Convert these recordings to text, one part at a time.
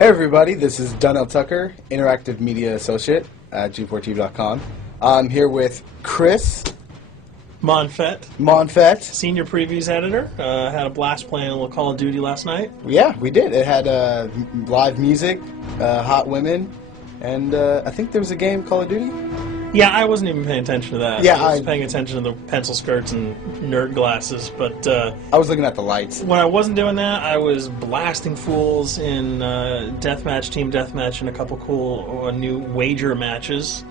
Hey everybody, this is Donnell Tucker, Interactive Media Associate at G4TV.com. I'm here with Chris Monfett, Senior Previews Editor. Had a blast playing a little Call of Duty last night. Yeah, we did. It had live music, hot women, and I think there was a game, Call of Duty? Yeah, I wasn't even paying attention to that. Yeah, I was paying attention to the pencil skirts and nerd glasses, but I was looking at the lights. When I wasn't doing that, I was blasting fools in deathmatch, team deathmatch, and a couple cool new wager matches,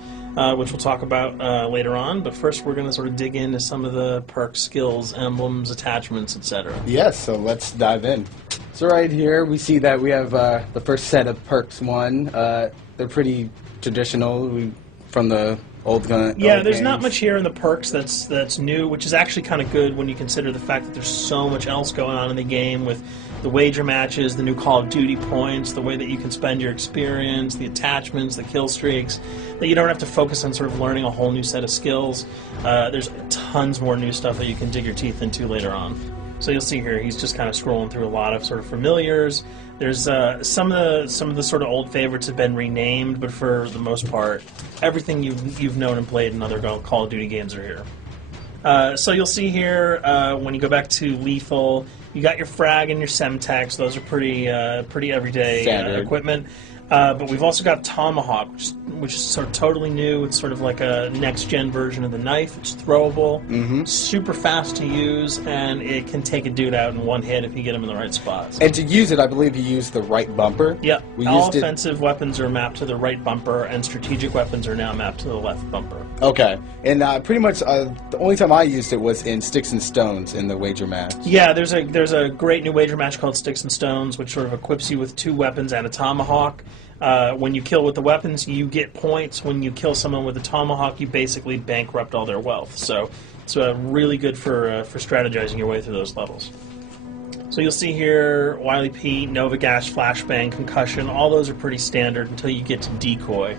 which we'll talk about later on. But first, we're going to sort of dig into some of the perks, skills, emblems, attachments, etc. Yes, so let's dive in. So right here, we see that we have the first set of perks one. They're pretty traditional from the old gun. Yeah, old there's games. not much here in the perks that's new, which is actually kind of good when you consider the fact that there's so much else going on in the game with the wager matches, the new Call of Duty points, the way that you can spend your experience, the attachments, the kill streaks, that you don't have to focus on sort of learning a whole new set of skills. There's tons more new stuff that you can dig your teeth into later on. So you'll see here, he's just kind of scrolling through a lot of sort of familiars. There's some of the sort of old favorites have been renamed, but for the most part, everything you've known and played in other Call of Duty games are here. So you'll see here when you go back to lethal, you got your frag and your semtex. Those are pretty everyday equipment. But we've also got Tomahawk, which is sort of totally new. It's sort of like a next-gen version of the knife. It's throwable, super fast to use, and it can take a dude out in one hit if you get him in the right spots. And to use it, I believe you use the right bumper. Yeah, all offensive weapons are mapped to the right bumper, and strategic weapons are now mapped to the left bumper. Okay, and pretty much the only time I used it was in Sticks and Stones in the wager match. Yeah, there's a great new wager match called Sticks and Stones, which sort of equips you with 2 weapons and a tomahawk. When you kill with the weapons, you get points. When you kill someone with a tomahawk, you basically bankrupt all their wealth. So it's really good for strategizing your way through those levels. So you'll see here, Wily Pete, Nova Gash, Flashbang, Concussion, all those are pretty standard until you get to Decoy.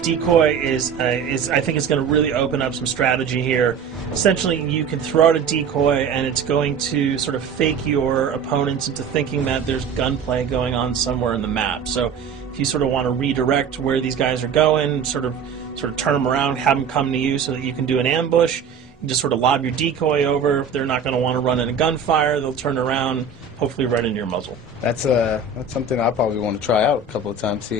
Decoy is I think it's going to really open up some strategy here. Essentially, you can throw out a decoy, and it's going to sort of fake your opponents into thinking that there's gunplay going on somewhere in the map. So if you sort of want to redirect where these guys are going, sort of turn them around, have them come to you so that you can do an ambush, you just sort of lob your decoy over. If they're not going to want to run in a gunfire, they'll turn around, hopefully right into your muzzle. That's something I probably want to try out a couple of times.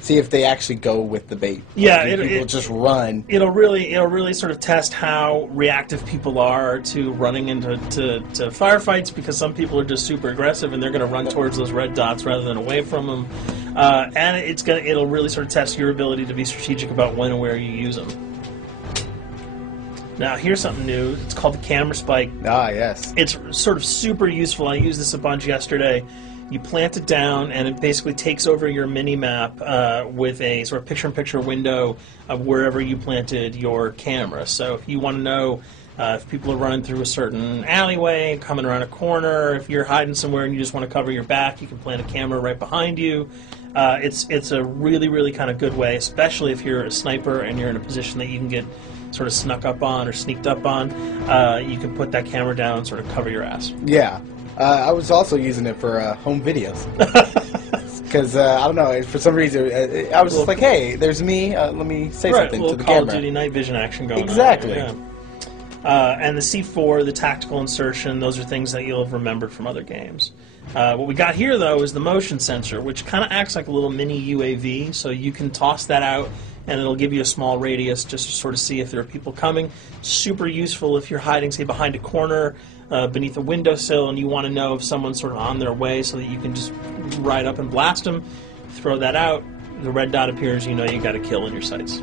See if they actually go with the bait. Yeah, people just run. It'll really sort of test how reactive people are to running into firefights, because some people are just super aggressive and they're going to run towards those red dots rather than away from them. And it'll really sort of test your ability to be strategic about when and where you use them. Now, here's something new. It's called the camera spike. Ah, yes. It's sort of super useful. I used this a bunch yesterday. You plant it down, and it basically takes over your mini-map with a sort of picture-in-picture window of wherever you planted your camera. So if you want to know if people are running through a certain alleyway, coming around a corner, if you're hiding somewhere and you just want to cover your back, you can plant a camera right behind you. It's a really kind of good way, especially if you're a sniper and you're in a position that you can get sort of snuck up on or sneaked up on. You can put that camera down and sort of cover your ass. Yeah. I was also using it for home videos. Because, I don't know, for some reason, I was just like, hey, there's me, let me say something to the Call camera. of Duty night vision action going exactly. on. Yeah. And the C4, the tactical insertion, those are things that you'll have remembered from other games. What we got here, though, is the motion sensor, which kind of acts like a little mini UAV, so you can toss that out and it'll give you a small radius just to sort of see if there are people coming. Super useful if you're hiding, say, behind a corner, beneath a windowsill, and you want to know if someone's sort of on their way so that you can just ride up and blast them. Throw that out, the red dot appears, you know you got a kill in your sights.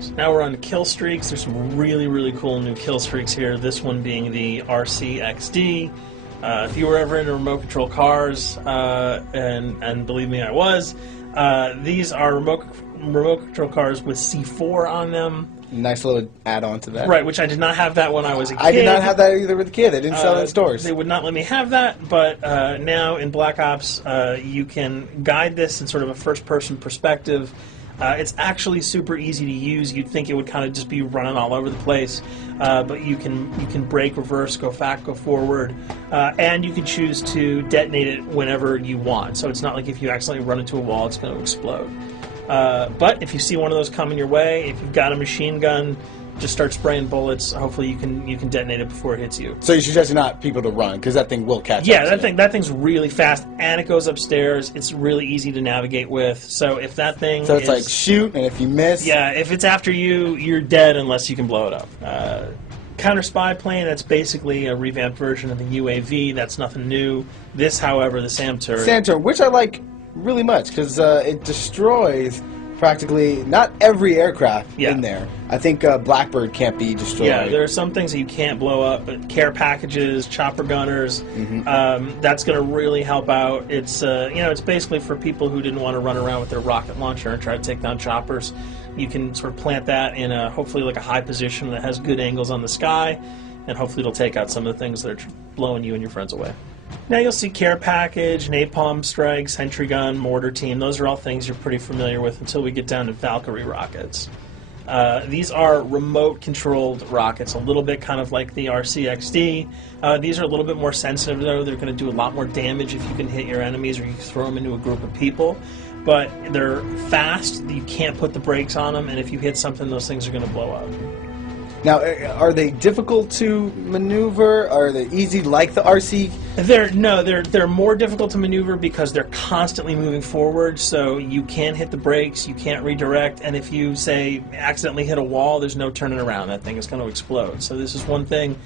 So now we're on to kill streaks. There's some really cool new kill streaks here, this one being the RCXD. If you were ever into remote control cars, and believe me, I was, these are remote control cars with C4 on them. Nice little add-on to that. Right, which I did not have that when I was a kid. I did not have that either with a kid. They didn't sell it in stores. They would not let me have that, but now in Black Ops, you can guide this in sort of a first-person perspective. It's actually super easy to use. You'd think it would kind of just be running all over the place, but you can brake, reverse, go back, go forward, and you can choose to detonate it whenever you want. So it's not like if you accidentally run into a wall, it's going to explode. But if you see one of those coming your way, if you've got a machine gun, just start spraying bullets. Hopefully you can detonate it before it hits you. So you suggest not people to run, because that thing will catch Yeah, up. that thing's really fast, and it goes upstairs. It's really easy to navigate with. So if that thing So it's like shoot, and if you miss... Yeah, if it's after you, you're dead unless you can blow it up. Counter spy plane, that's basically a revamped version of the UAV. That's nothing new. This, however, the SAM turret... SAM turret, which I like really much, because it destroys... practically not every aircraft in there. I think Blackbird can't be destroyed. Yeah, there are some things that you can't blow up, but care packages, chopper gunners, that's going to really help out. It's it's basically for people who didn't want to run around with their rocket launcher and try to take down choppers. You can sort of plant that in a hopefully like a high position that has good angles on the sky, and hopefully it'll take out some of the things that are blowing you and your friends away. Now you'll see care package, napalm strike, sentry gun, mortar team. Those are all things you're pretty familiar with until we get down to Valkyrie rockets. These are remote-controlled rockets, a little bit kind of like the RCXD. These are a little bit more sensitive, though. They're going to do a lot more damage if you can hit your enemies or you throw them into a group of people. But they're fast, you can't put the brakes on them, and if you hit something, those things are going to blow up. Now, are they difficult to maneuver? Are they easy like the RC? They're more difficult to maneuver because they're constantly moving forward, so you can't hit the brakes, you can't redirect, and if you, say, accidentally hit a wall, there's no turning around. That thing is going to explode. So this is one thing.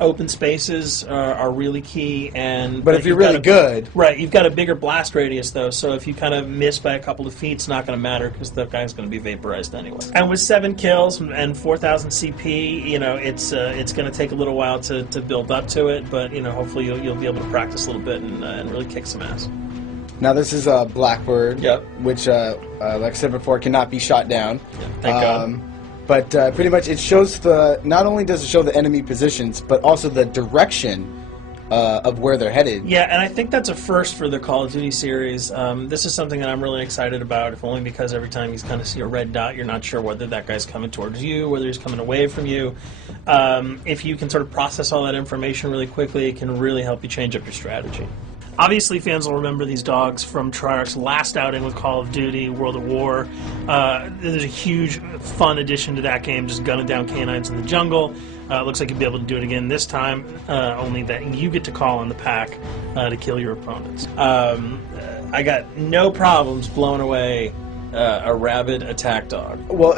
Open spaces are really key, but if you're really good, right? You've got a bigger blast radius, though, so if you kind of miss by a couple of feet, it's not going to matter because the guy's going to be vaporized anyway. And with 7 kills and 4,000 CP, it's going to take a little while to build up to it, but hopefully you'll be able to practice a little bit and really kick some ass. Now this is a Blackbird, yep, which, like I said before, cannot be shot down. Yeah, thank God. But pretty much it shows not only does it show the enemy positions, but also the direction of where they're headed. Yeah, and I think that's a first for the Call of Duty series. This is something that I'm really excited about, if only because every time you kind of see a red dot, you're not sure whether that guy's coming towards you, whether he's coming away from you. If you can sort of process all that information really quickly, it can really help you change up your strategy. Obviously, fans will remember these dogs from Treyarch's last outing with Call of Duty, World at War. There's a huge, fun addition to that game, just gunning down canines in the jungle. Looks like you'll be able to do it again this time, only that you get to call on the pack to kill your opponents. I got no problems blowing away a rabid attack dog. Well,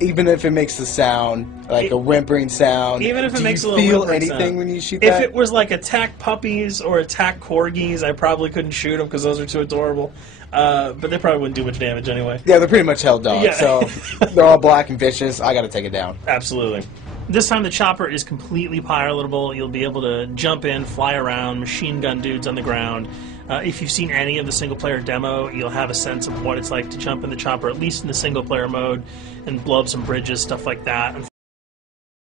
even if it makes the sound, like a whimpering sound, even if it makes a little feel whimpering anything sound. when you shoot If that? it was like attack puppies or attack corgis, I probably couldn't shoot them because those are too adorable. But they probably wouldn't do much damage anyway. Yeah, they're pretty much held dogs, Yeah. so they're all black and vicious. I gotta take it down. Absolutely. This time the chopper is completely pilotable. You'll be able to jump in, fly around, machine gun dudes on the ground. If you've seen any of the single-player demo, you'll have a sense of what it's like to jump in the chopper, at least in the single-player mode, and blow up some bridges, stuff like that.